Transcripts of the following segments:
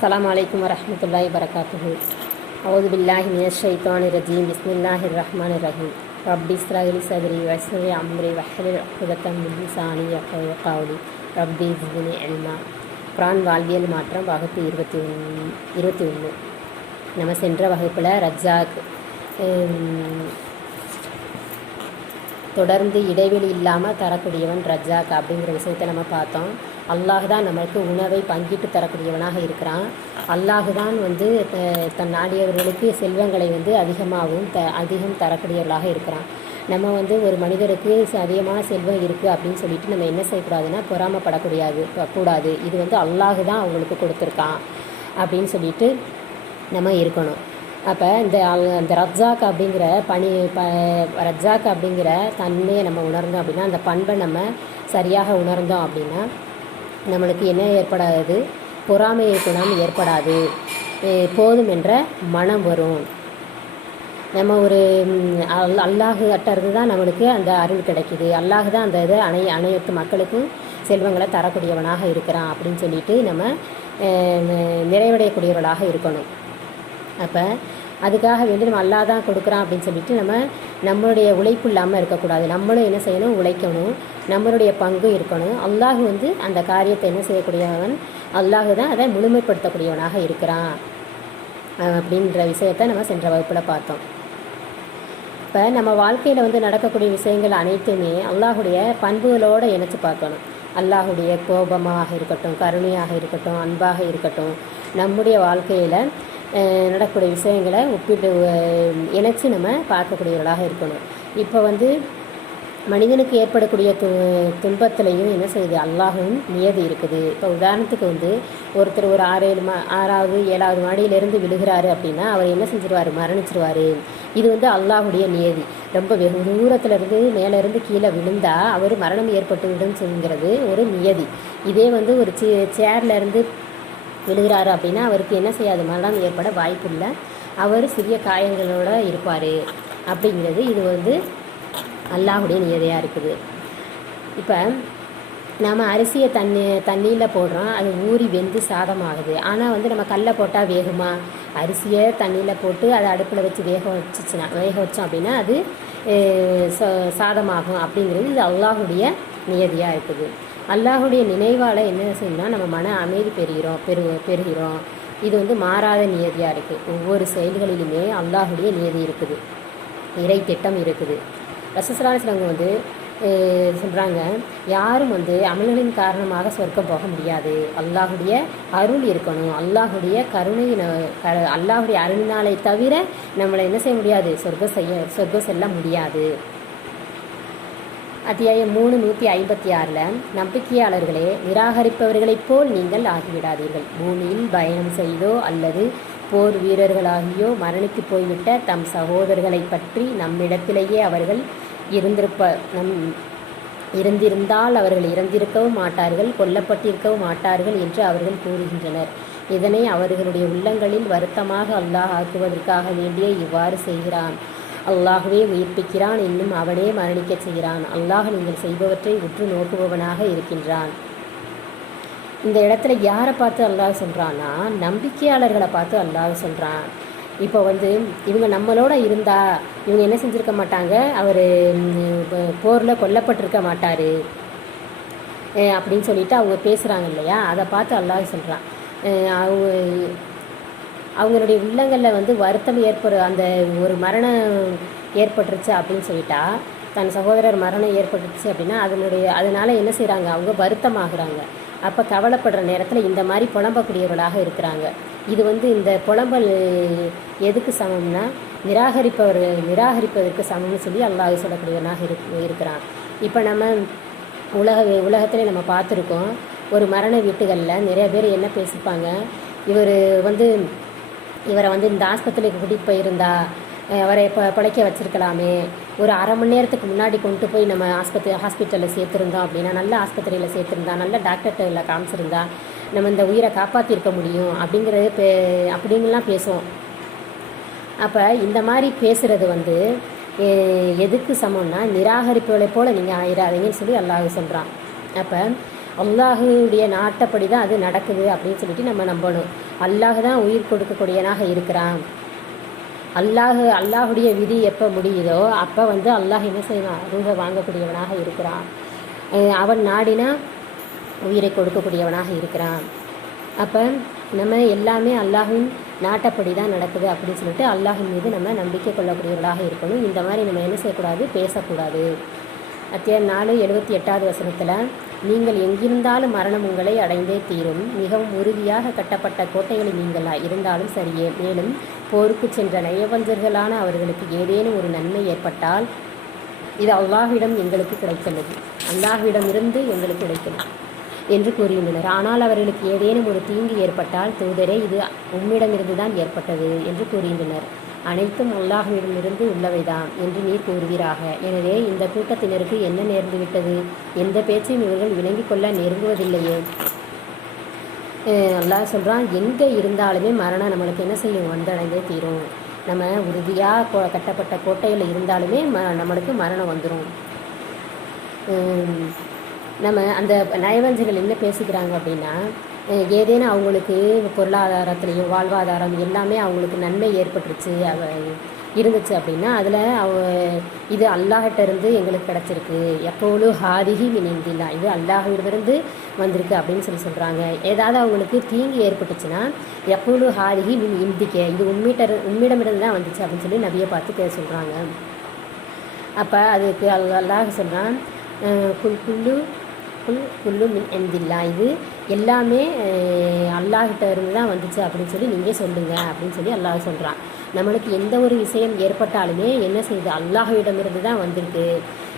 அஸ்ஸலாமு அலைக்கும் வரஹ்மத்துல்லாஹி வபரகாத்துஹு. அஊது பில்லாஹி மினஷ் ஷைத்தானிர் ரஜீம். பிஸ்மில்லாஹிர் ரஹ்மானிர் ரஹீம். ரப்பி இஸ்ரஹ் லி சத்ரி வயஸ்ஸிர் லி அம்ரி வஹ்லுல் உக்தத்தம் மின் லிசானி யஃகஹு கௌலி ரப்பி ஸித்னி இல்மா. குர்ஆன் வாழ்வியல் மாற்றம் வகுப்பு 21. நம்ம சென்ற வகுப்பில் ரஜ்ஜாக் தொடர்ந்து இடைவெளி இல்லாமல் தரக்கூடியவன் ரஜ்ஜாக் அப்படிங்கிற விஷயத்தை நம்ம பார்த்தோம். அல்லாஹ் தான் நம்மளுக்கு உணவை பங்கிட்டு தரக்கூடியவனாக இருக்கிறான். அல்லாஹ் தான் தன் நாடியவர்களுக்கு செல்வங்களை அதிகமாகவும் அதிகம் தரக்கூடியவர்களாக இருக்கிறான். நம்ம ஒரு மனிதருக்கு அதிகமான செல்வம் இருக்குது அப்படின்னு சொல்லிட்டு நம்ம என்ன செய்யக்கூடாதுன்னா கூடாது. இது அல்லாஹ் தான் அவங்களுக்கு கொடுத்துருக்கான் அப்படின்னு சொல்லிட்டு நம்ம இருக்கணும். அப்போ இந்த ரஜ்ஜாக் அப்படிங்கிற ரஜ்ஜாக் அப்படிங்கிற தன்மையை நம்ம உணர்ந்தோம் அப்படின்னா, அந்த பண்பை நம்ம சரியாக உணர்ந்தோம் அப்படின்னா நம்மளுக்கு என்ன ஏற்படாது? பொறாமையை குணம் ஏற்படாது. போதும் என்ற மனம் வரும். நம்ம அல்லாஹ் அட்டறது தான் நம்மளுக்கு அந்த அருள் கிடைக்கிது. அல்லாஹ் தான் அந்த இது அனைத்து மக்களுக்கும் செல்வங்களை தரக்கூடியவனாக இருக்கிறான் அப்படின்னு சொல்லிட்டு நம்ம நிறைவடையக்கூடியவர்களாக இருக்கணும். அப்போ அதுக்காக நம்ம அல்லாஹ் தான் கொடுக்குறான் அப்படின்னு சொல்லிட்டு நம்மளுடைய உழைப்பு இல்லாமல் இருக்கக்கூடாது. நம்மளும் என்ன செய்யணும்? உழைக்கணும். நம்மளுடைய பங்கு இருக்கணும். அல்லாஹ் அந்த காரியத்தை என்ன செய்யக்கூடியவன்? அல்லாஹ் தான் அதை முழுமைப்படுத்தக்கூடியவனாக இருக்கிறான் அப்படின்ற விஷயத்தை நம்ம சென்ற வகுப்பில் பார்த்தோம். இப்போ நம்ம வாழ்க்கையில் நடக்கக்கூடிய விஷயங்கள் அனைத்துமே அல்லாஹுடைய பண்புகளோடு இணைச்சி பார்க்கணும். அல்லாஹுடைய கோபமாக இருக்கட்டும், கருணையாக இருக்கட்டும், அன்பாக இருக்கட்டும், நம்முடைய வாழ்க்கையில் நடக்கக்கூடிய விஷயங்களை ஒப்பிட்டு இணைச்சி நம்ம பார்க்கக்கூடியவர்களாக இருக்கணும். இப்போ மனிதனுக்கு ஏற்படக்கூடிய துன்பத்திலையும் என்ன செய்யுது? அல்லாஹும் நியதி இருக்குது. இப்போ உதாரணத்துக்கு ஒருத்தர் ஒரு 6வது 7வது மாடியிலேருந்து விழுகிறாரு அப்படின்னா அவர் என்ன செஞ்சிருவார்? மரணிச்சிருவார். இது அல்லாஹுடைய நியதி. ரொம்ப வெகு தூரத்துலேருந்து மேலேருந்து கீழே விழுந்தால் அவர் மரணம் ஏற்பட்டு விடுங்கிறது ஒரு நியதி. இதே ஒரு சேர்லேருந்து விழுகிறாரு அப்படின்னா அவருக்கு என்ன செய்யாது? மரணம் ஏற்பட வாய்ப்பு இல்லை. அவர் சிறிய காயங்களோடு இருப்பார் அப்படிங்கிறது இது அல்லாஹுடைய நியதியாக இருக்குது. இப்போ நம்ம அரிசியை தண்ணியில் போடுறோம், அது ஊறி வெந்து சாதமாகுது. ஆனால் நம்ம கல்லை போட்டால் வேகுமா? அரிசியை தண்ணியில் போட்டு அதை அடுப்பில் வச்சு வேக வச்சோம் அப்படின்னா அது சாதமாகும் அப்படிங்கிறது இது அல்லாஹுடைய நியதியாக இருக்குது. அல்லாஹுடைய நினைவால் என்ன செய்யணும்னா நம்ம மன அமைதி பெறுகிறோம். இது மாறாத நியதியாக இருக்குது. ஒவ்வொரு செயல்களிலுமே அல்லாஹுடைய நியதி இருக்குது, இறை திட்டம் இருக்குது. ரசூலுல்லாஹி சொல்கிறாங்க, யாரும் அமல்களின் காரணமாக சொர்க்கம் போக முடியாது. அல்லாஹுடைய அருள் இருக்கணும். அல்லாஹுடைய அல்லாஹுடைய அருளினாலே தவிர நம்மளை என்ன செய்ய முடியாது? சொர்க்கம் செல்ல முடியாது. அத்தியாயம் 3 156 நம்பிக்கையாளர்களே, நிராகரிப்பவர்களைப் போல் நீங்கள் ஆகிவிடாதீர்கள். பூமியில் பயணம் செய்தோ அல்லது போர் வீரர்களாகியோ மரணித்து போய்விட்ட தம் சகோதரர்களை பற்றி நம்மிடத்திலேயே அவர்கள் இருந்திருந்தால் அவர்கள் இறந்திருக்கவும் மாட்டார்கள், கொல்லப்பட்டிருக்கவும் மாட்டார்கள் என்று அவர்கள் கூறுகின்றனர். இதனை அவர்களுடைய உள்ளங்களில் வருத்தமாக அல்லாஹ் ஆக்குவதற்காக வேண்டியே இவ்வாறு செய்கிறான். அல்லாஹுவே உயிர்ப்பிக்கிறான், இன்னும் அவனே மரணிக்க செய்கிறான். அல்லாஹ் நீங்கள் செய்பவற்றை உற்று நோக்குபவனாக இருக்கின்றான். இந்த இடத்துல யாரை பார்த்து அல்லாஹ் சொல்கிறான்னா, நம்பிக்கையாளர்களை பார்த்து அல்லாஹ் சொல்கிறான். இப்போ இவங்க நம்மளோட இருந்தால் இவங்க என்ன செஞ்சுருக்க மாட்டாங்க? அவர் போரில் கொல்லப்பட்டிருக்க மாட்டார் அப்படின்னு சொல்லிட்டு அவங்க பேசுகிறாங்க இல்லையா? அதை பார்த்து அல்லாஹ் சொல்கிறான். அவங்களுடைய உள்ளங்களில் வருத்தம் அந்த ஒரு மரணம் ஏற்பட்டுருச்சு அப்படின்னு சொல்லிட்டா, தன் சகோதரர் மரணம் ஏற்பட்டுருச்சு அப்படின்னா அதனால் என்ன செய்கிறாங்க? அவங்க வருத்தமாகறாங்க. அப்போ கவலைப்படுற நேரத்தில் இந்த மாதிரி புலம்பக்கூடியவர்களாக இருக்கிறாங்க. இது இந்த புலம்பல் எதுக்கு சமம்னா நிராகரிப்பதற்கு சமம்னு சொல்லி அல்லாஹ் சொல்லக்கூடியவனாக இருக்கிறான். இப்போ நம்ம உலகத்திலே நம்ம பார்த்துருக்கோம், ஒரு மரண வீட்டுகளில் நிறைய பேர் என்ன பேசிப்பாங்க? இவரை இந்த ஆஸ்பத்திரிக்கு கூட்டிகிட்டு போயிருந்தா அவரை பிழைக்க வச்சுருக்கலாமே, ஒரு அரை மணி நேரத்துக்கு முன்னாடி கொண்டு போய் நம்ம ஹாஸ்பிட்டலில் சேர்த்துருந்தோம் அப்படின்னா, நல்ல ஆஸ்பத்திரியில் சேர்த்துருந்தா, நல்ல டாக்டர்கிட்ட காமிச்சிருந்தா நம்ம இந்த உயிரை காப்பாற்றிருக்க முடியும் அப்படிங்கலாம் பேசுவோம். அப்போ இந்த மாதிரி பேசுகிறது எதுக்கு சமம்னா நிராகரிப்புகளை போல் நீங்கள் ஆயிடாதீங்கன்னு சொல்லி அல்லாஹ் சொல்கிறான். அப்போ அல்லாஹுடைய நாட்டப்படி தான் அது நடக்குது அப்படின்னு சொல்லிட்டு நம்ம நம்பணும். அல்லாஹ் தான் உயிர் கொடுக்கக்கூடியவனாக இருக்கிறான். அல்லாஹுடைய விதி எப்போ முடியுதோ அப்போ அல்லாஹ் என்ன செய்வான், ரூஹை வாங்கக்கூடியவனாக இருக்கிறான். அவன் நாடினா உயிரை கொடுக்கக்கூடியவனாக இருக்கிறான். அப்போ நம்ம எல்லாமே அல்லாஹின் நாட்டப்படி தான் நடக்குது அப்படின்னு சொல்லிட்டு அல்லாஹின் மீது நம்ம நம்பிக்கை கொள்ளக்கூடியவர்களாக இருக்கணும். இந்த மாதிரி நம்ம என்ன செய்யக்கூடாது, பேசக்கூடாது. அத்தியாயம் 4 78வது வசனத்தில், நீங்கள் எங்கிருந்தாலும் மரணம் உங்களை அடைந்தே தீரும். மிகவும் உறுதியாக கட்டப்பட்ட கோட்டைகளில் நீங்கள் இருந்தாலும் சரியே. மேலும் போருக்கு சென்ற நயவஞ்சர்களான அவர்களுக்கு ஏதேனும் ஒரு நன்மை ஏற்பட்டால் இது அல்லாஹ்விடம் எங்களுக்கு கிடைத்துள்ளது, அல்லாஹ்விடமிருந்து எங்களுக்கு கிடைத்தது என்று கூறுகின்றனர். ஆனால் அவர்களுக்கு ஏதேனும் ஒரு தீங்கு ஏற்பட்டால் தூதரே இது உம்மிடமிருந்து தான் ஏற்பட்டது என்று கூறுகின்றனர். அனைத்தும் அல்லாஹ்விடமிருந்து உள்ளவைதான் என்று நீர் கூறுவீராக. எனவே இந்த கூட்டத்தினருக்கு என்ன நேர்ந்துவிட்டது? எந்த பேச்சையும் இவர்கள் விளங்கிக் கொள்ள நெருங்குவதில்லையே. அல்லாஹ் சொல்கிறான், எங்கே இருந்தாலுமே மரணம் நம்மளுக்கு என்ன செய்யும், வந்தடைந்தே தீரும். நம்ம உறுதியாக கட்டப்பட்ட கோட்டையில் இருந்தாலுமே நம்மளுக்கு மரணம் வந்துடும். நம்ம அந்த நயவஞ்சர்கள் என்ன பேசிக்கிறாங்க அப்படின்னா, ஏதேனும் அவங்களுக்கு பொருளாதாரத்துலேயும் வாழ்வாதாரம் எல்லாமே அவங்களுக்கு நன்மை ஏற்பட்டுருச்சு இருந்துச்சு அப்படின்னா அதில் இது அல்லாஹ்கிட்ட இருந்து எங்களுக்கு கிடச்சிருக்கு, எப்போலும் ஹாதிஹி மின் இந்தில்லா, இது அல்லாஹ்விடமிருந்து வந்திருக்கு அப்படின்னு சொல்கிறாங்க. ஏதாவது அவங்களுக்கு தீங்கு ஏற்பட்டுச்சுன்னா எப்போலும் ஹாதிஹி மின் இந்திக்க, இது உம்மிடமிருந்து தான் வந்துச்சு அப்படின்னு சொல்லி நபியை பார்த்து சொல்கிறாங்க. அப்போ அதுக்கு அல்லாஹ் சொல்கிறான், குல்லு மின் இந்தில்லா, இது எல்லாமே அல்லாஹ்கிட்ட இருந்து தான் வந்துச்சு அப்படின்னு சொல்லி நீங்கள் சொல்லுங்கள் அப்படின்னு சொல்லி அல்லாஹ் சொல்கிறான். நம்மளுக்கு எந்த ஒரு விஷயம் ஏற்பட்டாலுமே என்ன செய்யுது, அல்லாஹ்விடமிருந்து தான் வந்திருக்கு,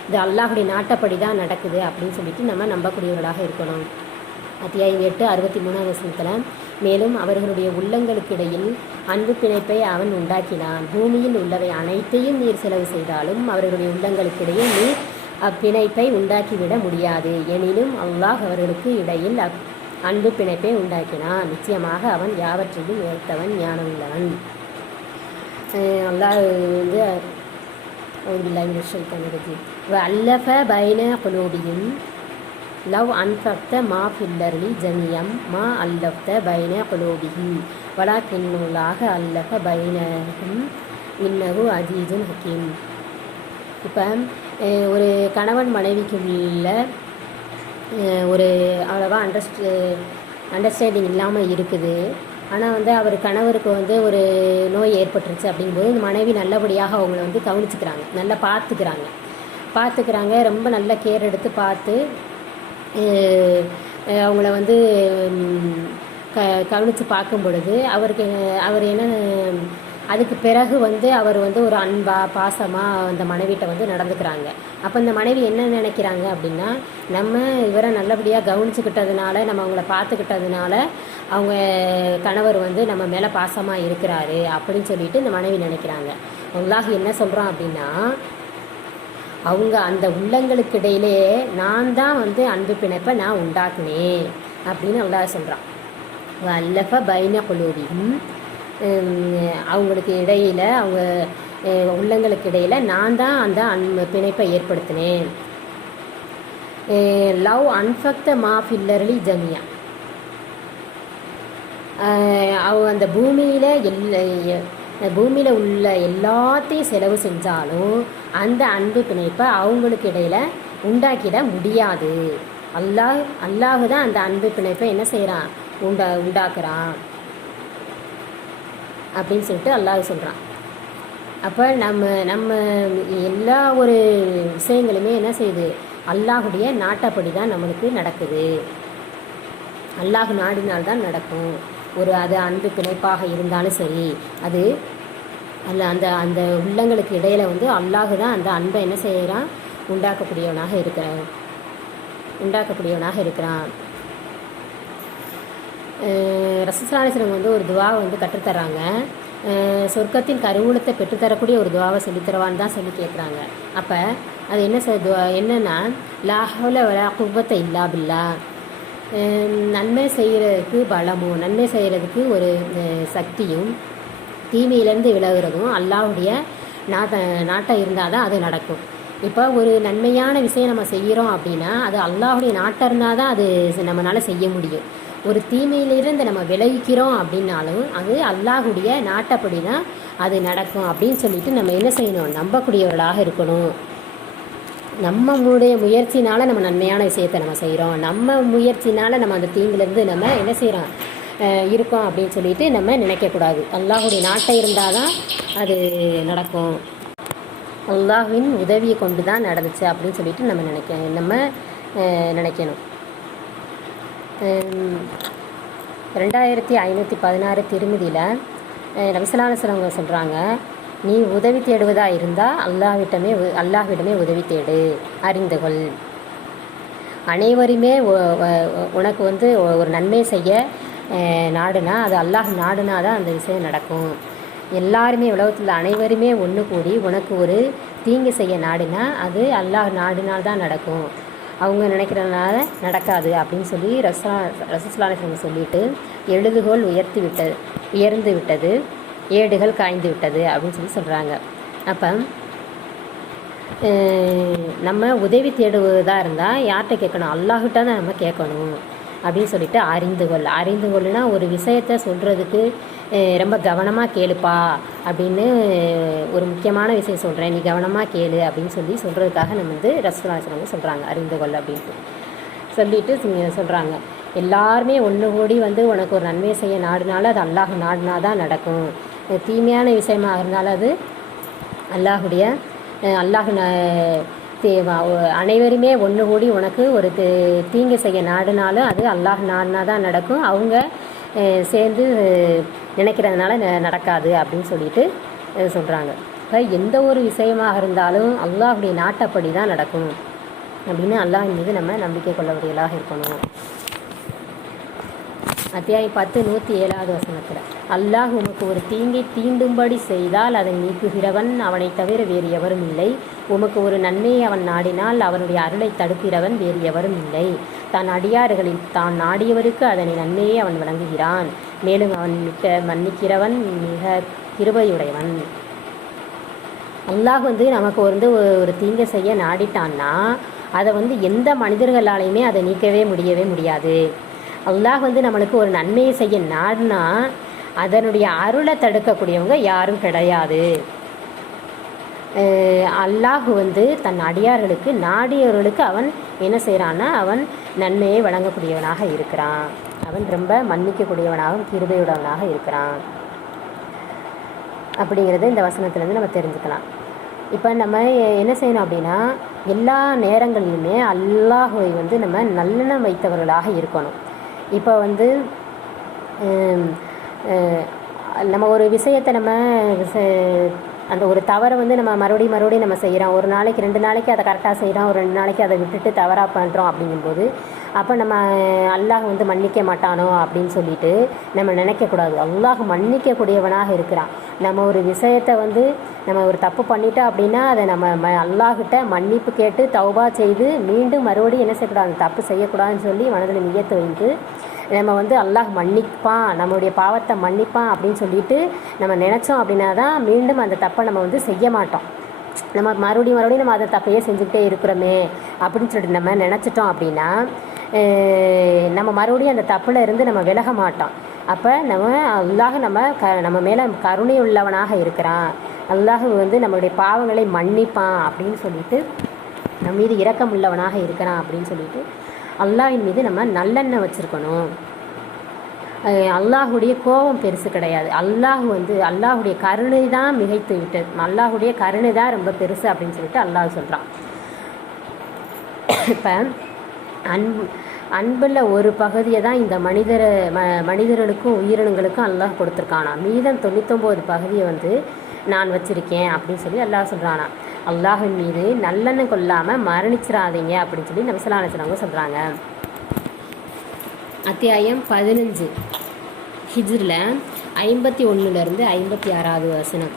இது அல்லாஹுடைய நாட்டப்படி தான் நடக்குது அப்படின்னு சொல்லிட்டு நம்ம நம்பக்கூடியவர்களாக இருக்கணும். அத்தியாயம் 8 63வது வசனத்தில், மேலும் அவர்களுடைய உள்ளங்களுக்கு இடையில் அன்பு பிணைப்பை அவன் உண்டாக்கினான். பூமியில் உள்ளவை அனைத்தையும் நீர் செலவு செய்தாலும் அவர்களுடைய உள்ளங்களுக்கிடையே நீர் அப்பிணைப்பை உண்டாக்கிவிட முடியாது. எனினும் அல்லாஹ் அவர்களுக்கு இடையில் அன்பு பிணைப்பை உண்டாக்கினான். நிச்சயமாக அவன் யாவற்றையும் ஏற்றவன், ஞானம் உள்ளவன். அல்லாஹ் அல்லஃப பைன குலூபிஹிம் லவ் அன்ஃபக்த மா ஃபில்லர்லி ஜமியம் மா அல்லஃப்த பைன குலூபிஹிம் வலாக்கின்னுல்லாஹ அல்லஃப பைனஹும் இன்னஹு அஜீஜுன் ஹக்கீம். இப்போ ஒரு கணவன் மனைவிக்குள்ள ஒரு அவ்வளோவா அண்டர்ஸ்டாண்டிங் இல்லாமல் இருக்குது. ஆனால் அவர் கணவருக்கு ஒரு நோய் ஏற்பட்டுருச்சு அப்படிங்கும்போது இந்த மனைவி நல்லபடியாக அவங்கள கவனிச்சுக்கிறாங்க, நல்லா பார்த்துக்கிறாங்க, ரொம்ப நல்ல கேர் எடுத்து பார்த்து அவங்கள கவனித்து பார்க்கும் பொழுது அவர் என்ன, அதுக்கு பிறகு அவர் ஒரு அன்பாக பாசமாக அந்த மனைவிட்ட நடந்துக்கிறாங்க. அப்போ இந்த மனைவி என்ன நினைக்கிறாங்க அப்படின்னா, நம்ம இவரை நல்லபடியாக கவனிச்சுக்கிட்டதுனால, நம்ம அவங்கள பார்த்துக்கிட்டதுனால அவங்க கணவர் நம்ம மேலே பாசமாக இருக்கிறாரு அப்படின்னு சொல்லிட்டு இந்த மனைவி நினைக்கிறாங்க. அல்லாஹ் என்ன சொல்கிறான் அப்படின்னா, அவங்க அந்த உள்ளங்களுக்கு இடையிலே நான் தான் அன்பு பிணைப்பை நான் உண்டாக்குனேன் அப்படின்னு அல்லாஹ் சொல்கிறான். அல்லஃப பைன குலூபிஹிம், அவங்களுக்கு இடையில் அவங்க உள்ளங்களுக்கு இடையில் நான் தான் அந்த பிணைப்பை ஏற்படுத்தினேன். லவ் அன்ஃபக்த மா ஃபில்லர்லி ஜமியா, அவங்க அந்த பூமியில் உள்ள எல்லாத்தையும் செலவு செஞ்சாலும் அந்த அன்பு பிணைப்பை அவங்களுக்கு இடையில் உண்டாக்கிட முடியாது. அல்லாஹ் தான் அந்த அன்பு பிணைப்பை என்ன செய்கிறான், உண்டாக்குறான் அப்படின்னு சொல்லிட்டு அல்லாஹ் சொல்கிறான். அப்போ நம்ம எல்லா ஒரு விஷயங்களுமே என்ன செய்யுது, அல்லாஹுடைய நாட்டப்படி தான் நம்மளுக்கு நடக்குது. அல்லாஹ் நாடினால்தான் நடக்கும். அது அன்பு பிணைப்பாக இருந்தாலும் சரி, அது அந்த உள்ளங்களுக்கு இடையில் அல்லாஹ் தான் அந்த அன்பை என்ன செய்கிறான், உண்டாக்கக்கூடியவனாக இருக்கிறான். ரசூலுல்லாஹி ஒரு துவாவை கற்றுத்தராங்க. சொர்க்கத்தின் கருவூலத்தை பெற்றுத்தரக்கூடிய ஒரு துவாவை சொல்லித்தரவான்னு தான் சொல்லி கேட்குறாங்க. அப்போ அது என்னன்னா, லா ஹவ்ல வலா குவ்வத்த இல்லா பில்லா, நன்மை செய்கிறதுக்கு பலமும் நன்மை செய்கிறதுக்கு ஒரு சக்தியும் தீமையிலேருந்து விலகுறதும் அல்லாஹ்வுடைய நாட்டம் இருந்தால் தான் அது நடக்கும். இப்போ ஒரு நன்மையான விஷயம் நம்ம செய்கிறோம் அப்படின்னா அது அல்லாஹுடைய நாட்டம் இருந்தால் தான் அது நம்மளால் செய்ய முடியும். ஒரு தீமையிலிருந்து நம்ம விலகிக்கிறோம் அப்படின்னாலும் அது அல்லாஹுடைய நாட்டப்படி தான் அது நடக்கும் அப்படின்னு சொல்லிட்டு நம்ம என்ன செய்யணும், நம்பக்கூடியவர்களாக இருக்கணும். நம்மளுடைய முயற்சினால் நம்ம நன்மையான விஷயத்தை நம்ம செய்கிறோம், நம்ம முயற்சினால் நம்ம அந்த தீங்குலேருந்து நம்ம என்ன செய்கிறோம் இருக்கோம் அப்படின்னு சொல்லிட்டு நம்ம நினைக்கக்கூடாது. அல்லாஹுடைய நாட்டை இருந்தால் தான் அது நடக்கும், அல்லாஹ்வின் உதவியை கொண்டு தான் நடந்துச்சு அப்படின்னு சொல்லிட்டு நம்ம நினைக்கணும். 2516 திருமதியில் நபி ஸல்லல்லாஹு அலைஹி வஸல்லம் சொல்கிறாங்க, நீ உதவி தேடுவதா இருந்தால் அல்லாஹ்விடமே உதவி தேடு, அறிந்துகொள். அனைவருமே உனக்கு வந்து ஒரு நன்மை செய்ய நாடுனா அது அல்லாஹ் நாடுனா தான் அந்த விஷயம் நடக்கும். எல்லாருமே உலகத்தில் அனைவருமே ஒன்று கூடி உனக்கு ஒரு தீங்கு செய்ய நாடுனா அது அல்லாஹ் நாடினால் தான் நடக்கும், அவங்க நினைக்கிறதுனால நடக்காது அப்படின்னு சொல்லி ரசூலுல்லாஹி சொல்லிட்டு, எழுதுகோல் உயர்ந்து விட்டது, ஏடுகள் காய்ந்து விட்டது அப்படின்னு சொல்லி சொல்கிறாங்க. அப்போ நம்ம உதவி தேடுவதாக இருந்தால் யார்கிட்ட கேட்கணும், அல்லாஹ்கிட்ட தான் நம்ம கேட்கணும் அப்படின்னு சொல்லிட்டு அறிந்துகொள்னா ஒரு விஷயத்தை சொல்கிறதுக்கு ரொம்ப கவனமாக கேளுப்பா அப்படின்னு ஒரு முக்கியமான விஷயம் சொல்கிறேன், நீ கவனமாக கேளு அப்படின்னு சொல்கிறதுக்காக நம்ம வந்து ரசூலுல்லாஹி சொல்கிறாங்க அறிந்துகொள் அப்படின்ட்டு சொல்லிட்டு சொல்கிறாங்க. எல்லாருமே ஒன்று கூடி வந்து உனக்கு ஒரு நன்மை செய்ய நாடுனாலும் அது அல்லாஹ் நாடுனா தான் நடக்கும், தீமையான விஷயமாக இருந்தாலும் அது அல்லாஹ் அனைவருமே ஒன்று கூடி உனக்கு ஒரு தீங்கு செய்ய நாடுனாலும் அது அல்லாஹ் நாடுனா தான் நடக்கும், அவங்க சேர்ந்து நினைக்கிறதுனால நடக்காது அப்படின்னு சொல்லிட்டு சொல்கிறாங்க. இப்போ எந்த ஒரு விஷயமாக இருந்தாலும் அல்லாஹுடைய நாட்டப்படி தான் நடக்கும் அப்படின்னு அல்லாஹின் மீது நம்ம நம்பிக்கை கொள்ளக்கூடியவர்களாக இருக்கணும். அத்தியாயம் 10 107வது வசனத்தில், அல்லாஹ் உமக்கு ஒரு தீங்கை தீண்டும்படி செய்தால் அதை நீக்குகிறவன் அவனை தவிர வேறு எவரும் இல்லை, உமக்கு ஒரு நன்மையை அவன் நாடினால் அவனுடைய அருளை தடுக்கிறவன் வேறு எவரும் இல்லை, தான் அடியார்களில் தான் நாடியவருக்கு அதனை நன்மையை அவன் வழங்குகிறான், மேலும் அவன் மன்னிக்கிறவன் மிக கிருபையுடையவன். அல்லாஹ் வந்து நமக்கு வந்து ஒரு தீங்கை செய்ய நாடிட்டான்னா அதை வந்து எந்த மனிதர்களாலையுமே அதை நீக்கவே முடியாது. அல்லாஹ் வந்து நம்மளுக்கு ஒரு நன்மையை செய்ய நாடுனா அதனுடைய அருளை தடுக்கக்கூடியவங்க யாரும் கிடையாது. அல்லாஹ் வந்து தன் அடியார்களுக்கு நாடியவர்களுக்கு அவன் என்ன செய்கிறான்னா அவன் நன்மையை வழங்கக்கூடியவனாக இருக்கிறான், அவன் ரொம்ப மன்னிக்கக்கூடியவனாகவும் கிருபையுடையவனாக இருக்கிறான் அப்படிங்கிறது இந்த வசனத்துலேருந்து நம்ம தெரிஞ்சுக்கலாம். இப்போ நம்ம என்ன செய்யணும் அப்படின்னா எல்லா நேரங்களிலுமே அல்லாஹ்வை வந்து நம்ம நல்லெண்ணம் வைத்தவர்களாக இருக்கணும். இப்போ வந்து நம்ம ஒரு விஷயத்தை அந்த ஒரு தவறை வந்து நம்ம மறுபடியும் நம்ம செய்கிறோம், ஒரு நாளைக்கு 2 நாளைக்கு அதை கரெக்டாக செய்கிறோம், ஒரு 2 நாளைக்கு அதை விட்டுட்டு தவறாக பண்ணுறோம் அப்படிங்கும்போது அப்போ நம்ம அல்லாஹ் வந்து மன்னிக்க மாட்டானோ அப்படின்னு சொல்லிட்டு நம்ம நினைக்கக்கூடாது. அல்லாஹ் மன்னிக்கக்கூடியவனாக இருக்கிறான். நம்ம ஒரு விஷயத்தை வந்து நம்ம ஒரு தப்பு பண்ணிட்டோம் அப்படின்னா அதை நம்ம அல்லாஹ்கிட்ட மன்னிப்பு கேட்டு தௌபா செய்து மீண்டும் மறுபடியும் என்ன செய்யக்கூடாது, அந்த தப்பு செய்யக்கூடாதுன்னு சொல்லி மனதில் நியத்து வைத்து நம்ம வந்து அல்லாஹ் மன்னிப்பான், நம்மளுடைய பாவத்தை மன்னிப்பான் அப்படின்னு சொல்லிட்டு நம்ம நினச்சோம் அப்படின்னா தான் மீண்டும் அந்த தப்பை நம்ம வந்து செய்ய மாட்டோம். நம்ம மறுபடியும் நம்ம அதை தப்பையே செஞ்சுக்கிட்டே இருக்கிறோமே அப்படின்னு சொல்லிட்டு நம்ம நினச்சிட்டோம் அப்படின்னா நம்ம மறுபடியும் அந்த தப்பில் இருந்து நம்ம விலக மாட்டோம். அப்போ அல்லாஹ் நம்ம மேலே கருணை உள்ளவனாக இருக்கிறான், அல்லாஹ் வந்து நம்மளுடைய பாவங்களை மன்னிப்பான் அப்படின்னு சொல்லிட்டு நம்ம மீது இரக்கம் உள்ளவனாக இருக்கிறான் அப்படின்னு சொல்லிட்டு அல்லாஹின் மீது நம்ம நல்லெண்ணெய் வச்சுருக்கணும். அல்லாஹுடைய கோபம் பெருசு கிடையாது, அல்லாஹுடைய கருணை தான் மிகைத்து விட்டது, அல்லாஹுடைய கருணை தான் ரொம்ப பெருசு அப்படின்னு சொல்லிட்டு அல்லாஹ் சொல்கிறான். இப்போ அன்பில் ஒரு பகுதியை தான் இந்த மனிதர்களுக்கும் உயிரினங்களுக்கும் அல்லாஹ் கொடுத்துருக்கானா, மீதம் 99 பகுதியை வந்து நான் வச்சுருக்கேன் அப்படின்னு சொல்லி அல்லாஹ் சொல்கிறானா. அல்லாஹின் மீது நல்லெண்ணம் கொள்ளாமல் மரணிச்சிடாதீங்க அப்படின்னு சொல்லி நபி ஸல்லல்லாஹு அலைஹி வஸல்லம் சொல்கிறாங்க. அத்தியாயம் 15 ஹிஜ்ரில் 51லேருந்து 56வது வசனம்.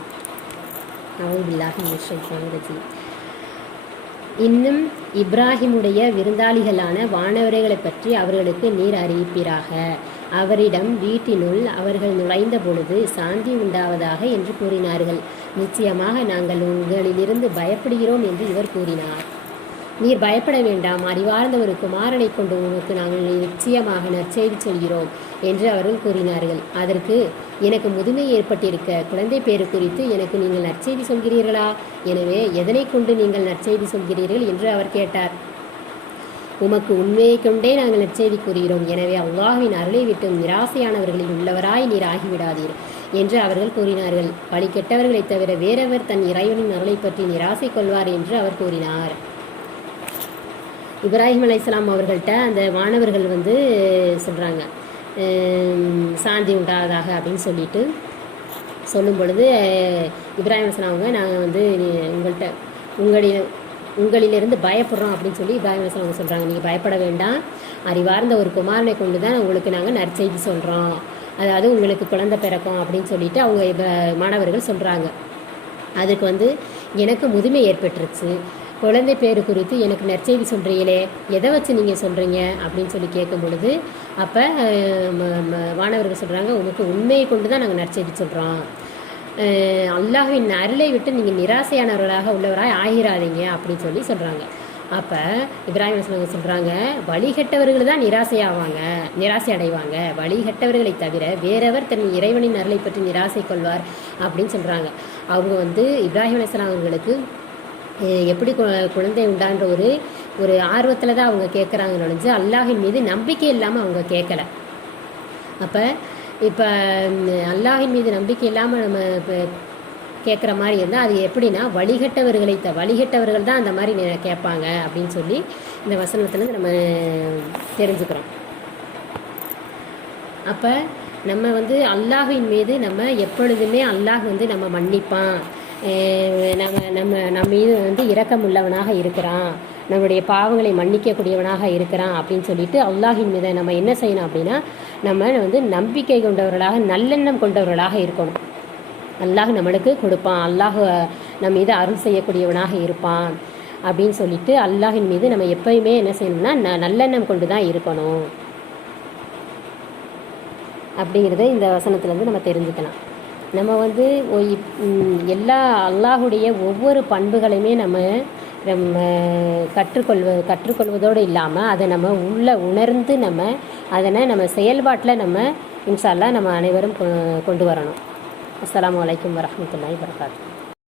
அவுதுபில்லாஹி மினஷ் ஷைத்தானிர் ரஜீம். இன்னும் இப்ராஹிமுடைய விருந்தாளிகளான வானவர்களை பற்றி அவர்களுக்கு நீர் அறிவிப்பீராக, அவரிடம் வீட்டினுள் அவர்கள் நுழைந்த பொழுது சாந்தி உண்டாவதாக என்று கூறினார்கள். நிச்சயமாக நாங்கள் உங்களிலிருந்து பயப்படுகிறோம் என்று இவர் கூறினார். நீர் பயப்பட வேண்டாம், அறிவார்ந்த ஒரு குமாரனை கொண்டு உனக்கு நாங்கள் நிச்சயமாக நற்செய்தி சொல்கிறோம் என்று அவர்கள் கூறினார்கள். அதற்கு, எனக்கு முதுமை ஏற்பட்டிருக்க குழந்தை பேறு குறித்து எனக்கு நீங்கள் நற்செய்தி சொல்கிறீர்களா? எனவே எதனை கொண்டு நீங்கள் நற்செய்தி சொல்கிறீர்கள் என்று அவர் கேட்டார். உமக்கு உண்மையை கொண்டே நாங்கள் நற்செய்தி கூறுகிறோம். எனவே அல்லாஹ்வின் அருளை விட்டும் நிராசையானவர்களில் உள்ளவராய் நீர் ஆகிவிடாதீர் என்று அவர்கள் கூறினார்கள். வழி கெட்டவர்களைத் தவிர வேறவர் தன் இறைவனின் அருளை பற்றி நிராசை கொள்வார் என்று அவர் கூறினார். இப்ராஹிம் அலைஹிஸ்ஸலாம் அவர்கள்ட்ட அந்த மாணவர்கள் சொல்கிறாங்க, சாந்தி உண்டாவதாக அப்படின்னு சொல்லிட்டு சொல்லும் பொழுது இப்ராஹிம் அலைஹிஸ்ஸலாம் அவங்க, நாங்கள் உங்களிலிருந்து பயப்படுறோம் அப்படின்னு சொல்லி இப்ராஹிம் அலைஹிஸ்ஸலாம் அவங்க சொல்கிறாங்க. நீங்கள் பயப்பட வேண்டாம், அறிவார்ந்த ஒரு குமாரனை கொண்டு தான் உங்களுக்கு நாங்கள் நற்செய்தி சொல்கிறோம், அதாவது உங்களுக்கு குழந்தை பிறக்கும் அப்படின்னு சொல்லிட்டு அவங்க மாணவர்கள் சொல்கிறாங்க. அதுக்கு எனக்கு முதுமை ஏற்பட்டுருச்சு, குழந்தை பேரு குறித்து எனக்கு நற்செய்தி சொல்கிறீங்களே, எதை வச்சு நீங்கள் சொல்கிறீங்க அப்படின்னு சொல்லி கேட்கும் பொழுது அப்போ மாணவர்கள் சொல்கிறாங்க, உனக்கு உண்மையை கொண்டு தான் நாங்கள் நற்செய்தி சொல்கிறோம், அல்லாஹ்வின் அருளை விட்டு நீங்கள் நிராசையானவர்களாக உள்ளவராக ஆகிராதீங்க அப்படின்னு சொல்லி சொல்கிறாங்க. அப்போ இப்ராஹிம் அலைஹிஸ்ஸலாம் சொல்கிறாங்க, வழிகட்டவர்கள் தான் நிராசை அடைவாங்க, வழிகட்டவர்களை தவிர வேறவர் தன் இறைவனின் அருளை பற்றி நிராசை கொள்வார் அப்படின்னு சொல்கிறாங்க. அவங்க இப்ராஹிம் அலைஹிஸ்ஸலாம் அவங்களுக்கு எப்படி குழந்தை உண்டான்ற ஒரு ஆர்வத்தில் தான் அவங்க கேட்குறாங்க நுழைஞ்சு அல்லாஹின் மீது நம்பிக்கை இல்லாமல் அவங்க கேட்கலை. அப்போ இப்போ அல்லாஹின் மீது நம்பிக்கை இல்லாமல் நம்ம கேட்குற மாதிரி இருந்தால் அது எப்படின்னா வழிகட்டவர்கள் தான் அந்த மாதிரி கேட்பாங்க அப்படின்னு சொல்லி இந்த வசனத்துலேருந்து நம்ம தெரிஞ்சுக்கிறோம். அப்போ நம்ம அல்லாஹின் மீது நம்ம எப்பொழுதுமே அல்லாஹ் நம்ம மன்னிப்பான், நம்ம மீது இரக்கம் உள்ளவனாக இருக்கிறான், நம்மளுடைய பாவங்களை மன்னிக்கக்கூடியவனாக இருக்கிறான் அப்படின்னு சொல்லிட்டு அல்லாஹின் மீது நம்ம என்ன செய்யணும் அப்படின்னா, நம்ம நம்பிக்கை கொண்டவர்களாக நல்லெண்ணம் கொண்டவர்களாக இருக்கணும். அல்லாஹ் நம்மளுக்கு கொடுப்பான், அல்லாஹ் நம்ம மீது அருள் செய்யக்கூடியவனாக இருப்பான் அப்படின்னு சொல்லிட்டு அல்லாஹின் மீது நம்ம எப்பயுமே என்ன செய்யணும்னா நல்லெண்ணம் கொண்டு தான் இருக்கணும் அப்படிங்கிறத இந்த வசனத்துலேருந்து நம்ம தெரிஞ்சுக்கலாம். நம்ம எல்லா அல்லாஹுடைய ஒவ்வொரு பண்புகளையுமே நம்ம கற்றுக்கொள்வதோடு இல்லாமல் அதை நம்ம உணர்ந்து அதனை நம்ம செயல்பாட்டில் இன்ஷா அல்லாஹ் நம்ம அனைவரும் கொண்டு வரணும். அஸ்ஸலாமு அலைக்கும் வரஹ்மத்துல்லாஹி வபரகாத்துஹு.